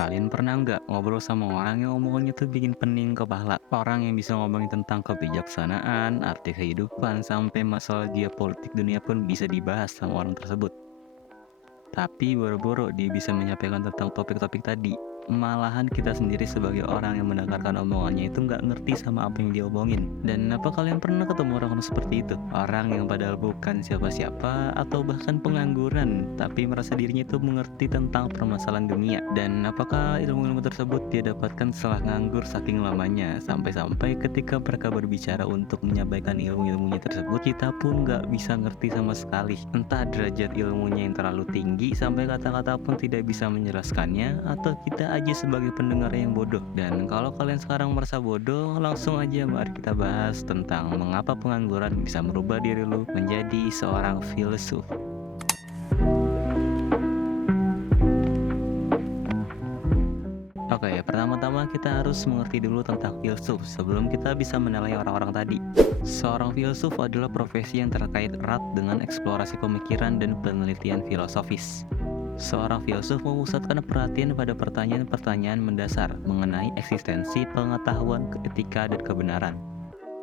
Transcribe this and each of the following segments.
Kalian pernah nggak ngobrol sama orang yang omongannya tuh bikin pening kepala? Orang yang bisa ngomongin tentang kebijaksanaan, arti kehidupan, sampai masalah geopolitik dunia pun bisa dibahas sama orang tersebut. Tapi boro-boro dia bisa menyampaikan tentang topik-topik tadi. Malahan kita sendiri sebagai orang yang mendengarkan omongannya itu nggak ngerti sama apa yang dia omongin. Dan apa kalian pernah ketemu orang seperti itu? Orang yang padahal bukan siapa-siapa atau bahkan pengangguran, tapi merasa dirinya itu mengerti tentang permasalahan dunia. Dan apakah ilmu-ilmu tersebut dia dapatkan setelah nganggur saking lamanya? Sampai-sampai ketika mereka berbicara untuk menyampaikan ilmu-ilmunya tersebut, kita pun nggak bisa ngerti sama sekali. Entah derajat ilmunya yang terlalu tinggi sampai kata-kata pun tidak bisa menjelaskannya, atau kita aja sebagai pendengar yang bodoh. Dan kalau kalian sekarang merasa bodoh, langsung aja mari kita bahas tentang mengapa pengangguran bisa merubah diri lu menjadi seorang filsuf. Oke, pertama-tama kita harus mengerti dulu tentang filsuf sebelum kita bisa menilai orang-orang tadi. Seorang filsuf adalah profesi yang terkait erat dengan eksplorasi pemikiran dan penelitian filosofis. Seorang filsuf memusatkan perhatian pada pertanyaan-pertanyaan mendasar mengenai eksistensi, pengetahuan, etika, dan kebenaran.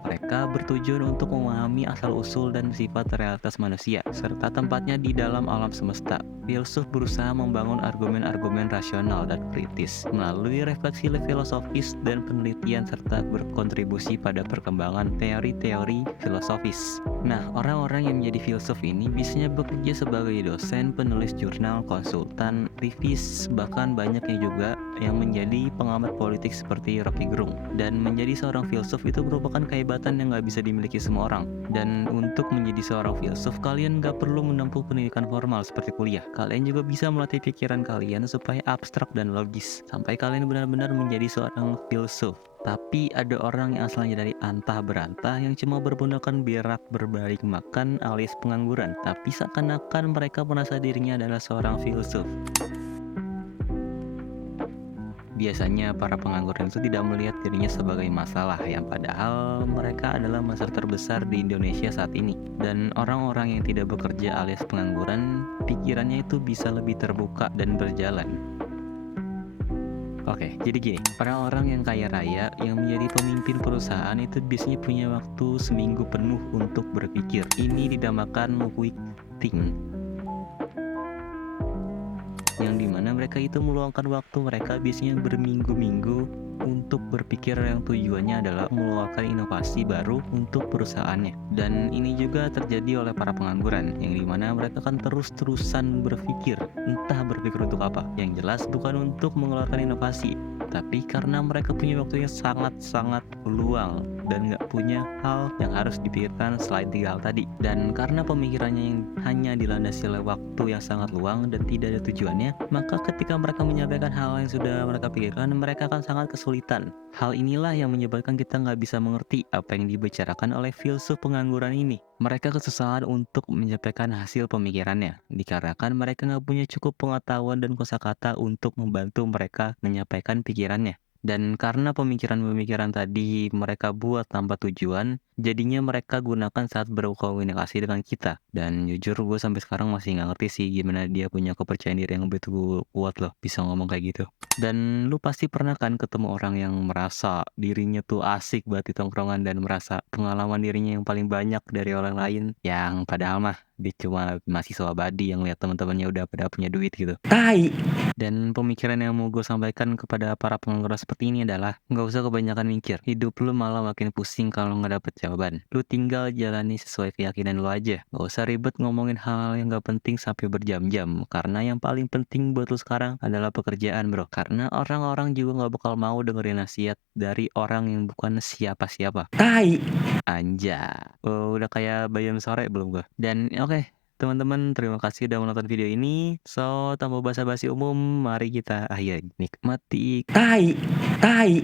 Mereka bertujuan untuk memahami asal-usul dan sifat realitas manusia, serta tempatnya di dalam alam semesta. Filsuf berusaha membangun argumen-argumen rasional dan kritis melalui refleksi filosofis dan penelitian, serta berkontribusi pada perkembangan teori-teori filosofis. Nah, orang-orang yang menjadi filsuf ini biasanya bekerja sebagai dosen, penulis jurnal, konsultan, aktivis, bahkan banyaknya juga yang menjadi pengamat politik seperti Rocky Gerung. Dan menjadi seorang filsuf itu merupakan kehebatan yang nggak bisa dimiliki semua orang. Dan untuk menjadi seorang filsuf, kalian nggak perlu menempuh pendidikan formal seperti kuliah. Kalian juga bisa melatih pikiran kalian supaya abstrak dan logis, sampai kalian benar-benar menjadi seorang filsuf. Tapi ada orang yang asalnya dari antah berantah yang cuma bermodalkan berak berbalik makan alias pengangguran, tapi seakan-akan mereka merasa dirinya adalah seorang filsuf. Biasanya para pengangguran itu tidak melihat dirinya sebagai masalah yang padahal mereka adalah masalah terbesar di Indonesia saat ini. Dan orang-orang yang tidak bekerja alias pengangguran, pikirannya itu bisa lebih terbuka dan berjalan. Oke, jadi gini, orang-orang yang kaya raya yang menjadi pemimpin perusahaan itu biasanya punya waktu seminggu penuh untuk berpikir. Ini dinamakan week think, yang dimana mereka itu meluangkan waktu mereka biasanya berminggu-minggu untuk berpikir yang tujuannya adalah mengeluarkan inovasi baru untuk perusahaannya. Dan ini juga terjadi oleh para pengangguran, yang dimana mereka kan terus-terusan berpikir, entah berpikir untuk apa. Yang jelas bukan untuk mengeluarkan inovasi, tapi karena mereka punya waktu yang sangat-sangat luang dan nggak punya hal yang harus dipikirkan selain 3 hal tadi. Dan karena pemikirannya yang hanya dilandasi oleh waktu yang sangat luang dan tidak ada tujuannya, maka ketika mereka menyampaikan hal yang sudah mereka pikirkan, mereka akan sangat kesulitan. Hal inilah yang menyebabkan kita nggak bisa mengerti apa yang dibicarakan oleh filsuf pengangguran ini. Mereka kesusahan untuk menyampaikan hasil pemikirannya, dikarenakan mereka nggak punya cukup pengetahuan dan kosakata untuk membantu mereka menyampaikan pikirannya. Dan karena pemikiran-pemikiran tadi mereka buat tanpa tujuan, jadinya mereka gunakan saat berkomunikasi dengan kita. Dan jujur gue sampai sekarang masih nggak ngerti sih gimana dia punya kepercayaan diri yang begitu kuat loh, bisa ngomong kayak gitu. Dan lu pasti pernah kan ketemu orang yang merasa dirinya tuh asik banget di tongkrongan dan merasa pengalaman dirinya yang paling banyak dari orang lain, yang padahal mah dia cuma mahasiswa abadi yang lihat teman-temannya udah pada punya duit gitu. Tai. Dan pemikiran yang mau gue sampaikan kepada para pengangguran seperti ini adalah nggak usah kebanyakan mikir. Hidup lu malah makin pusing kalau nggak dapet jawaban. Lu tinggal jalani sesuai keyakinan lu aja. Gak usah ribet ngomongin hal yang nggak penting sampai berjam-jam. Karena yang paling penting buat lu sekarang adalah pekerjaan, bro. Karena orang-orang juga nggak bakal mau dengerin nasihat dari orang yang bukan siapa-siapa. Tai. Anja. Oh, udah kayak Bayam Sore belum gue? Dan oke, teman-teman, terima kasih udah menonton video ini. So, tanpa basa-basi umum, mari kita akhiri. Nikmati. Tai. Tai.